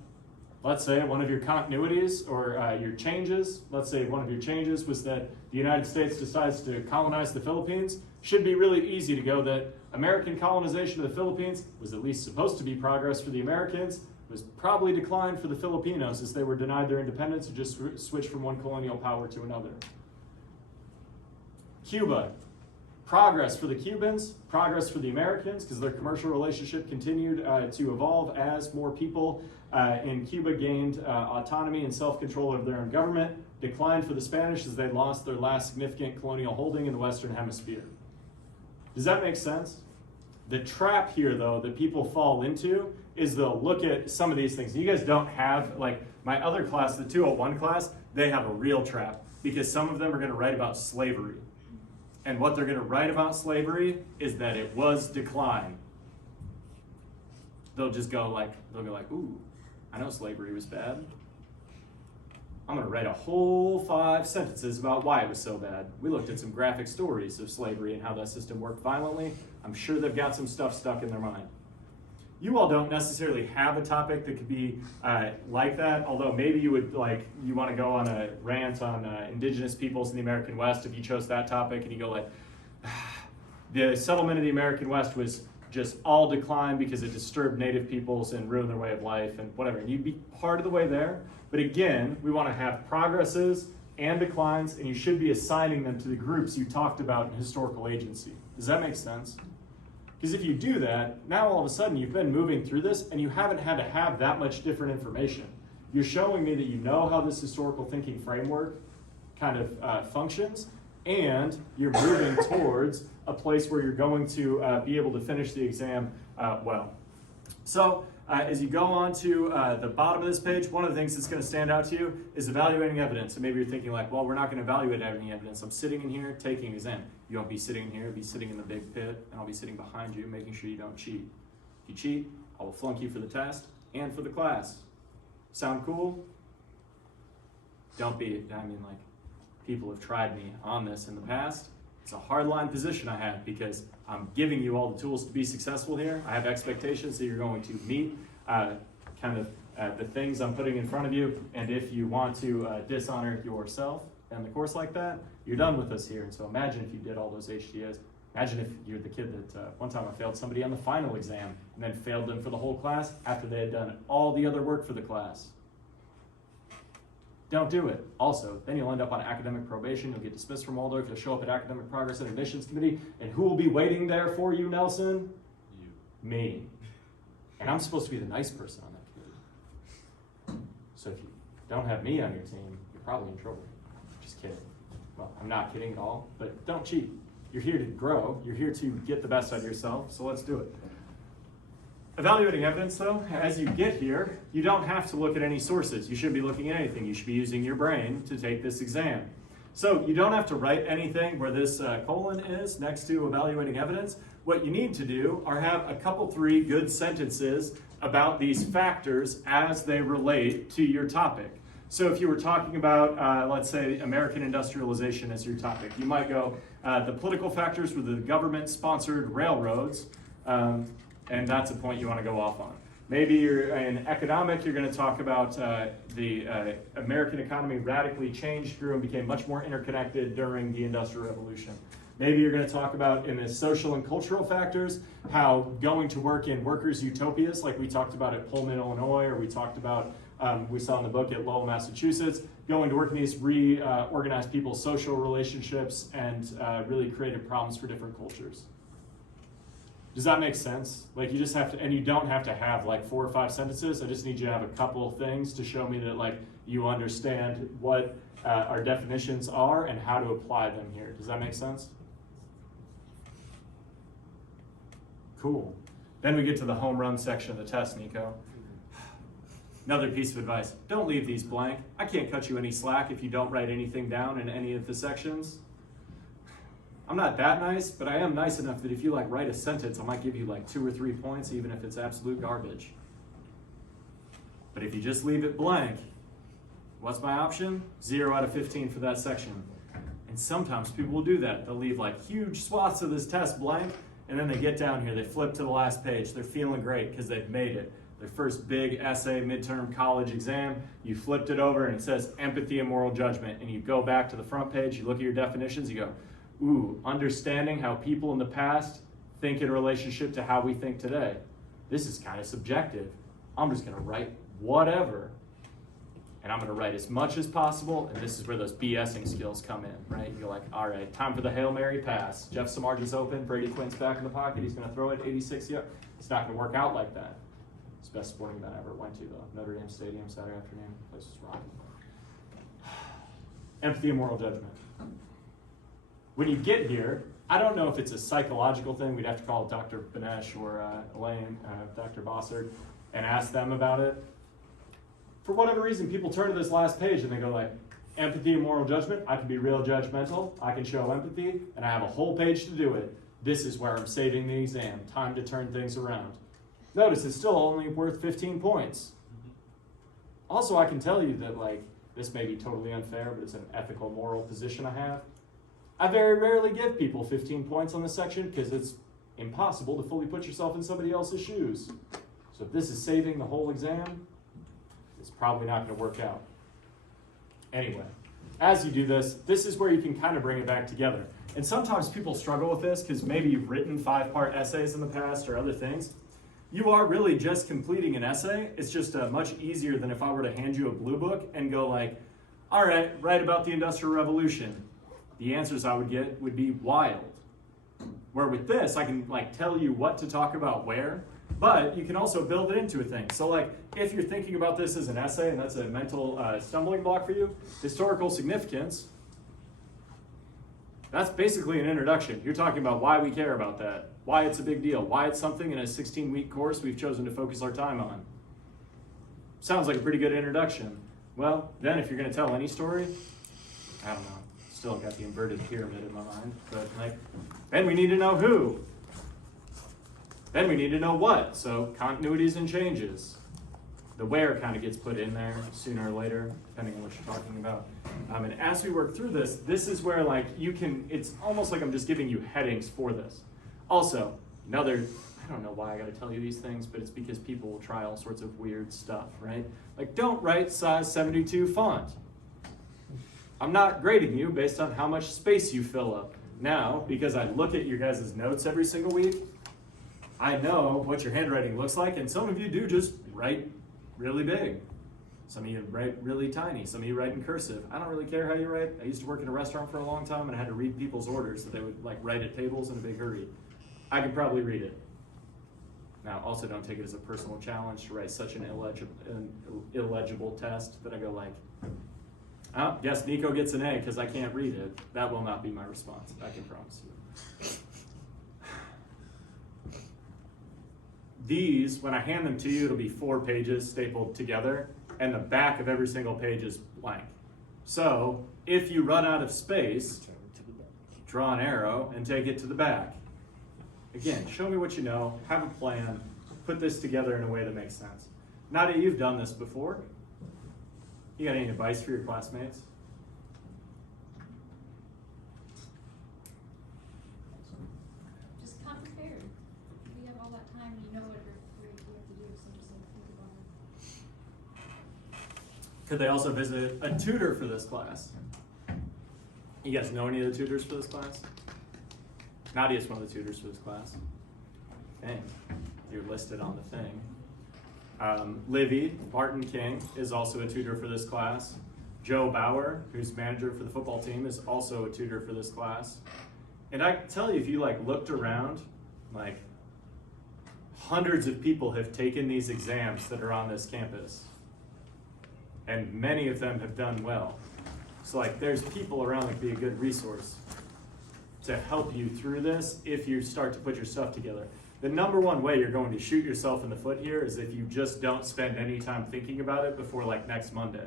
let's say one of your continuities or your changes, let's say one of your changes was that the United States decides to colonize the Philippines. Should be really easy to go that American colonization of the Philippines was at least supposed to be progress for the Americans, was probably decline for the Filipinos as they were denied their independence and just switched from one colonial power to another. Cuba, progress for the Cubans, progress for the Americans because their commercial relationship continued to evolve as more people in Cuba gained autonomy and self-control of their own government, declined for the Spanish as they lost their last significant colonial holding in the Western Hemisphere. Does that make sense? The trap here, though, that people fall into is they'll look at some of these things. You guys don't have, like my other class, the 201 class, they have a real trap because some of them are going to write about slavery. And what they're going to write about slavery is that it was decline. They'll go like, ooh, I know slavery was bad. I'm going to write a whole 5 sentences about why it was so bad. We looked at some graphic stories of slavery and how that system worked violently. I'm sure they've got some stuff stuck in their mind. You all don't necessarily have a topic that could be like that, although maybe you would you want to go on a rant on indigenous peoples in the American West if you chose that topic and you go like, the settlement of the American West was just all decline because it disturbed native peoples and ruined their way of life and whatever. And you'd be part of the way there. But again, we want to have progresses and declines, and you should be assigning them to the groups you talked about in historical agency. Does that make sense? Because if you do that, now all of a sudden you've been moving through this and you haven't had to have that much different information. You're showing me that you know how this historical thinking framework kind of functions, and you're moving towards a place where you're going to be able to finish the exam well. So as you go on to the bottom of this page, one of the things that's going to stand out to you is evaluating evidence. And maybe you're thinking like, well, we're not going to evaluate any evidence. I'm sitting in here taking an exam. You won't be sitting in here, be sitting in the big pit, and I'll be sitting behind you, making sure you don't cheat. If you cheat, I will flunk you for the test and for the class. Sound cool? Don't be, people have tried me on this in the past. It's a hardline position I have because I'm giving you all the tools to be successful here. I have expectations that you're going to meet the things I'm putting in front of you. And if you want to dishonor yourself in the course like that, you're done with us here. And so imagine if you did all those HTAs. Imagine if you're the kid that one time I failed somebody on the final exam and then failed them for the whole class after they had done all the other work for the class. Don't do it. Also, then you'll end up on academic probation. You'll get dismissed from Waldorf. You'll show up at academic progress and admissions committee. And who will be waiting there for you, Nelson? You. Me. And I'm supposed to be the nice person on that committee. So if you don't have me on your team, you're probably in trouble. Just kidding. Well, I'm not kidding at all, but don't cheat. You're here to grow. You're here to get the best out of yourself, so let's do it. Evaluating evidence, though, as you get here, you don't have to look at any sources. You shouldn't be looking at anything. You should be using your brain to take this exam. So you don't have to write anything where this colon is next to evaluating evidence. What you need to do are have a couple, 3 good sentences about these factors as they relate to your topic. So if you were talking about, let's say, American industrialization as your topic, you might go, the political factors were the government-sponsored railroads, and that's a point you want to go off on. Maybe you're in economic, you're going to talk about the American economy radically changed through and became much more interconnected during the Industrial Revolution. Maybe you're going to talk about in the social and cultural factors, how going to work in workers' utopias, like we talked about at Pullman, Illinois, or we talked about, we saw in the book at Lowell, Massachusetts, going to work in these reorganized people's social relationships and really created problems for different cultures. Does that make sense? Like you just have to, and you don't have to have like 4 or 5 sentences. I just need you to have a couple of things to show me that like you understand what our definitions are and how to apply them here. Does that make sense? Cool. Then we get to the home run section of the test, Nico. Another piece of advice, don't leave these blank. I can't cut you any slack if you don't write anything down in any of the sections. I'm not that nice, but I am nice enough that if you like write a sentence, I might give you like 2 or 3 points, even if it's absolute garbage. But if you just leave it blank, what's my option? 0 out of 15 for that section. And sometimes people will do that. They'll leave like huge swaths of this test blank, and then they get down here, they flip to the last page. They're feeling great because they've made it. Their first big essay, midterm college exam, you flipped it over and it says empathy and moral judgment. And you go back to the front page, you look at your definitions, you go, ooh, understanding how people in the past think in relationship to how we think today. This is kind of subjective. I'm just gonna write whatever, and I'm gonna write as much as possible, and this is where those BSing skills come in, right? You're like, all right, time for the Hail Mary pass. Jeff Samardzi's open, Brady Quinn's back in the pocket, he's gonna throw it 86 yards. It's not gonna work out like that. It's the best sporting event I ever went to though. Notre Dame Stadium, Saturday afternoon, place was rocking. Empathy and moral judgment. When you get here, I don't know if it's a psychological thing. We'd have to call Dr. Benesh or Elaine, Dr. Bossard, and ask them about it. For whatever reason, people turn to this last page and they go like, empathy and moral judgment, I can be real judgmental, I can show empathy, and I have a whole page to do it. This is where I'm saving the exam, time to turn things around. Notice it's still only worth 15 points. Also, I can tell you that like, this may be totally unfair, but it's an ethical, moral position I have. I very rarely give people 15 points on this section because it's impossible to fully put yourself in somebody else's shoes. So if this is saving the whole exam, it's probably not going to work out. Anyway, as you do this, this is where you can kind of bring it back together. And sometimes people struggle with this because maybe you've written 5-part essays in the past or other things. You are really just completing an essay. It's just much easier than if I were to hand you a blue book and go like, all right, write about the Industrial Revolution. The answers I would get would be wild. Where with this, I can like tell you what to talk about where, but you can also build it into a thing. So like, if you're thinking about this as an essay and that's a mental stumbling block for you, historical significance, that's basically an introduction. You're talking about why we care about that, why it's a big deal, why it's something in a 16-week course we've chosen to focus our time on. Sounds like a pretty good introduction. Well, then if you're gonna tell any story, I don't know. Still got the inverted pyramid in my mind, but like, then we need to know who. Then we need to know what. So continuities and changes. The where kind of gets put in there sooner or later, depending on what you're talking about. And as we work through this, this is where like you can, it's almost like I'm just giving you headings for this. Also, another, I don't know why I gotta tell you these things, but it's because people will try all sorts of weird stuff, right? Like don't write size 72 font. I'm not grading you based on how much space you fill up. Now, because I look at your guys' notes every single week, I know what your handwriting looks like, and some of you do just write really big. Some of you write really tiny. Some of you write in cursive. I don't really care how you write. I used to work in a restaurant for a long time, and I had to read people's orders, so they would like write at tables in a big hurry. I can probably read it. Now, also don't take it as a personal challenge to write such an illegible test that I go like, oh, guess Nico gets an A because I can't read it. That will not be my response, I can promise you. These, when I hand them to you, it'll be 4 pages stapled together, and the back of every single page is blank. So, if you run out of space, draw an arrow and take it to the back. Again, show me what you know, have a plan, put this together in a way that makes sense. Nadia, you've done this before. You got any advice for your classmates? Just come prepared. We have all that time, you know what you have to do, so just think about it. Could they also visit a tutor for this class? You guys know any of the tutors for this class? Nadia's one of the tutors for this class. Okay, you're listed on the thing. Livy, Martin King, is also a tutor for this class. Joe Bauer, who's manager for the football team, is also a tutor for this class. And I can tell you, if you like looked around, like hundreds of people have taken these exams that are on this campus. And many of them have done well. So like there's people around that can be a good resource to help you through this if you start to put your stuff together. The number one way you're going to shoot yourself in the foot here is if you just don't spend any time thinking about it before like next Monday.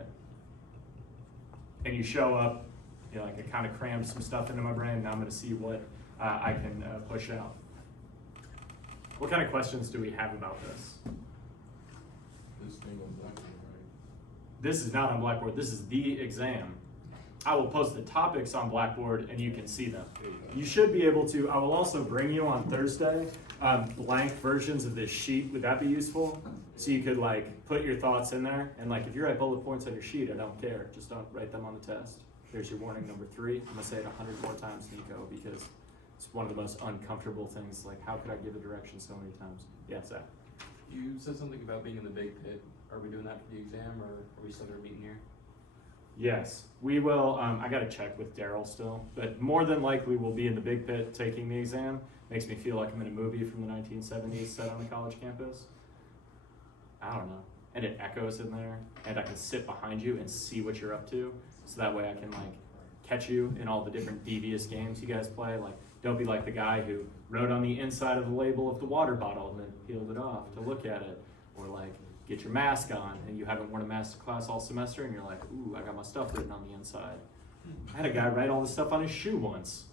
And you show up You know, like I kind of crammed some stuff into my brain. Now I'm going to see what I can push out. What kind of questions do we have about this? This thing on Blackboard, right? This is not on Blackboard. This is the exam. I will post the topics on Blackboard and you can see them. You should be able to. I will also bring you on Thursday blank versions of this sheet. Would that be useful? So you could like put your thoughts in there, and like if you write bullet points on your sheet, I don't care. Just don't write them on the test. Here's your warning number 3. I'm gonna say it 100 more times, Nico, because it's one of the most uncomfortable things. Like, how could I give a direction so many times? Yeah, Zach. You said something about being in the big pit. Are we doing that for the exam, or are we still gonna meet in here? Yes, we will. I got to check with Daryl still, but more than likely we'll be in the big pit taking the exam. Makes me feel like I'm in a movie from the 1970s set on a college campus. I don't know. And it echoes in there, and I can sit behind you and see what you're up to, so that way I can like catch you in all the different devious games you guys play. Like, don't be like the guy who wrote on the inside of the label of the water bottle and then peeled it off to look at it, or like get your mask on and you haven't worn a mask to class all semester and you're like, ooh, I got my stuff written on the inside. I had a guy write all this stuff on his shoe once,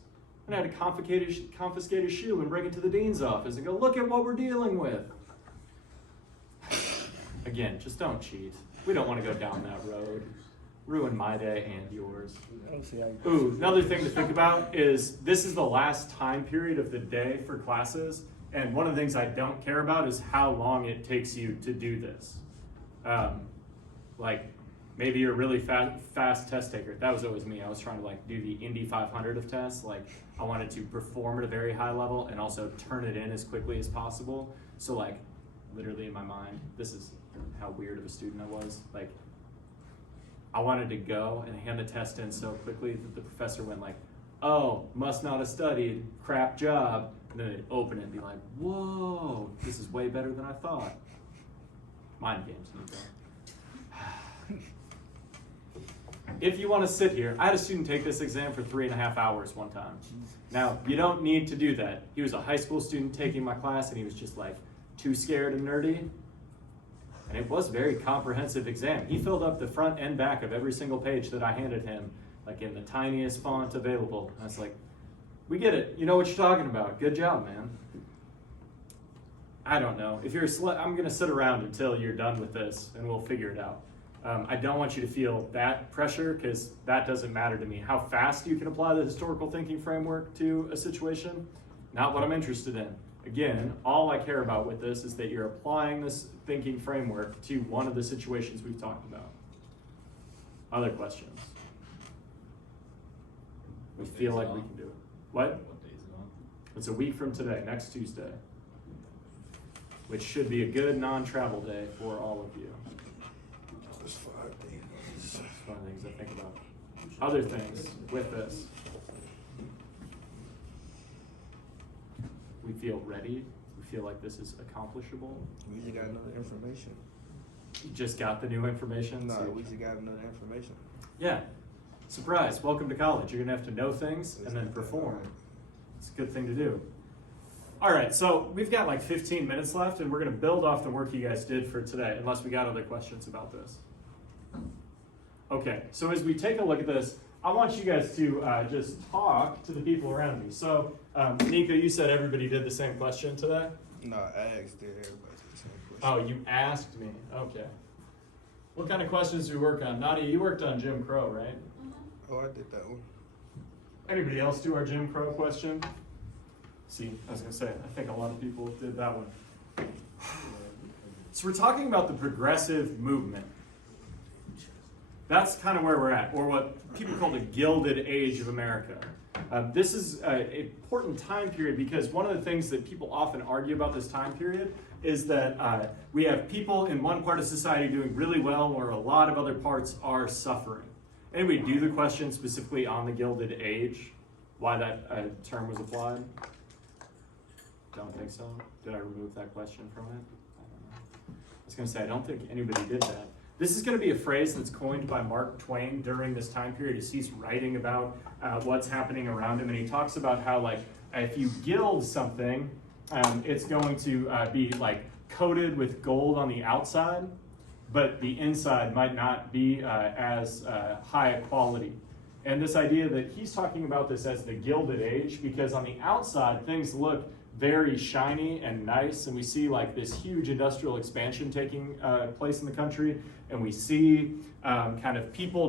and I had to confiscate his shoe and bring it to the dean's office and go, look at what we're dealing with. Again, just don't cheat. We don't want to go down that road. Ruin my day and yours. Ooh, another thing to think about is this is the last time period of the day for classes. And one of the things I don't care about is how long it takes you to do this. Like, maybe you're a really fast test taker. That was always me. I was trying to like do the Indy 500 of tests. Like, I wanted to perform at a very high level and also turn it in as quickly as possible. So like, literally in my mind, this is how weird of a student I was. Like, I wanted to go and hand the test in so quickly that the professor went like, oh, must not have studied, crap job. And then they'd open it and be like, whoa, this is way better than I thought. Mind games, Nico. If you want to sit here, I had a student take this exam for 3.5 hours one time. Now, you don't need to do that. He was a high school student taking my class and he was just like too scared and nerdy. And it was a very comprehensive exam. He filled up the front and back of every single page that I handed him, like in the tiniest font available. And I was like, we get it. You know what you're talking about. Good job, man. I don't know. If you're I'm going to sit around until you're done with this and we'll figure it out. I don't want you to feel that pressure because that doesn't matter to me. How fast you can apply the historical thinking framework to a situation, not what I'm interested in. Again, all I care about with this is that you're applying this thinking framework to one of the situations we've talked about. Other questions? We feel like we can do it. What? What day is it on? It's a week from today, next Tuesday, which should be a good non-travel day for all of you. It's 5 days. That's one of the things I think about. Other things with this. We feel ready. We feel like this is accomplishable. We just got another information. You just got the new information. No, so we just got another information. yeah. Surprise. Welcome to college. You're going to have to know things and then perform. It's a good thing to do. All right, so we've got like 15 minutes left, and we're going to build off the work you guys did for today, unless we got other questions about this. Okay, so as we take a look at this, I want you guys to just talk to the people around me. So, Nico, you said everybody did the same question today? No, I asked did everybody the same question. Oh, you asked me. Okay. What kind of questions do you work on? Nadia, you worked on Jim Crow, right? Oh, I did that one. Anybody else do our Jim Crow question? See, I was going to say, I think a lot of people did that one. So we're talking about the progressive movement. That's kind of where we're at, or what people call the Gilded Age of America. This is an important time period because one of the things that people often argue about this time period is that we have people in one part of society doing really well where a lot of other parts are suffering. Anybody do the question specifically on the Gilded Age? Why that term was applied? Don't think so. Did I remove that question from it? I don't know. I was going to say, I don't think anybody did that. This is going to be a phrase that's coined by Mark Twain during this time period as he's writing about what's happening around him. And he talks about how, like, if you gild something, it's going to be, like, coated with gold on the outside, but the inside might not be as high a quality. And this idea that he's talking about this as the Gilded Age, because on the outside, things look very shiny and nice, and we see like this huge industrial expansion taking place in the country, and we see kind of people